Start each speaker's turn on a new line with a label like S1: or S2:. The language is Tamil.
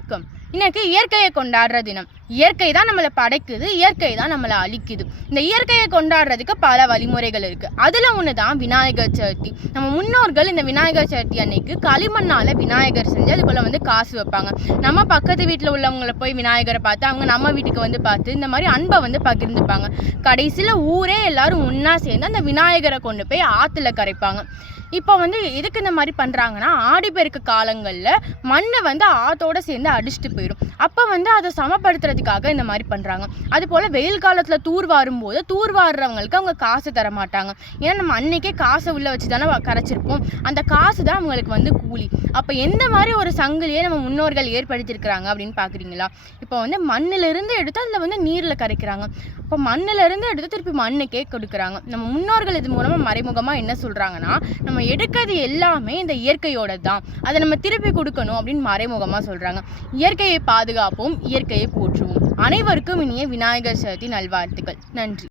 S1: takım. இன்னைக்கு இயற்கையை கொண்டாடுற தினம். இயற்கை தான் நம்மளை படைக்குது இயற்கை தான் நம்மளை அழிக்குது. இந்த இயற்கையை கொண்டாடுறதுக்கு பல வழிமுறைகள் இருக்குது அதில் ஒன்று தான் விநாயகர் சதுர்த்தி. நம்ம முன்னோர்கள் இந்த விநாயகர் சதுர்த்தி அன்னைக்கு களிமண்ணால் விநாயகர் செஞ்சு அதுக்குள்ள வந்து காசு வைப்பாங்க. நம்ம பக்கத்து வீட்டில் உள்ளவங்களை போய் விநாயகரை பார்த்து அவங்க நம்ம வீட்டுக்கு வந்து பார்த்து இந்த மாதிரி அன்பை வந்து பகிர்ந்துப்பாங்க. கடைசியில் ஊரே எல்லாரும் ஒன்றா சேர்ந்து அந்த விநாயகரை கொண்டு போய் ஆற்றுல கரைப்பாங்க. இப்போ வந்து எதுக்கு இந்த மாதிரி பண்ணுறாங்கன்னா ஆடிப்பெருக்கு காலங்களில் மண்ணை வந்து ஆத்தோடு சேர்ந்து அடிச்சுட்டு போயிடும். அப்போ வந்து அதை சமப்படுத்துறதுக்காக இந்த மாதிரி பண்ணுறாங்க அது போல் வெயில் காலத்தில் தூர் வாரும்போது தூர் வாடுறவங்களுக்கு அவங்க காசு தர மாட்டாங்க ஏன்னா நம்ம அன்னைக்கே காசை உள்ள வச்சு தானே கரைச்சிருப்போம். அந்த காசு தான் அவங்களுக்கு வந்து கூலி. அப்போ எந்த மாதிரி ஒரு சங்கிலியை நம்ம முன்னோர்கள் ஏற்படுத்தியிருக்கிறாங்க அப்படின்னு பார்க்குறீங்களா இப்போ வந்து மண்ணிலிருந்து எடுத்து அதில் வந்து நீரில் கரைக்கிறாங்க. இப்போ மண்ணிலிருந்து எடுத்து திருப்பி மண்ணுக்கே கொடுக்குறாங்க. நம்ம முன்னோர்கள் இது மூலமாக மறைமுகமாக என்ன சொல்கிறாங்கன்னா நம்ம எடுக்கிறது எல்லாமே இந்த இயற்கையோட தான் அதை நம்ம திருப்பி கொடுக்கணும் அப்படின்னு மறைமுகமாக சொல்கிறாங்க இயற்கை இயற்கையை பாதுகாப்போம் இயற்கையை போற்றுவோம் அனைவருக்கும் இனிய விநாயகர் சதுர்த்தி நல்வாழ்த்துக்கள். நன்றி.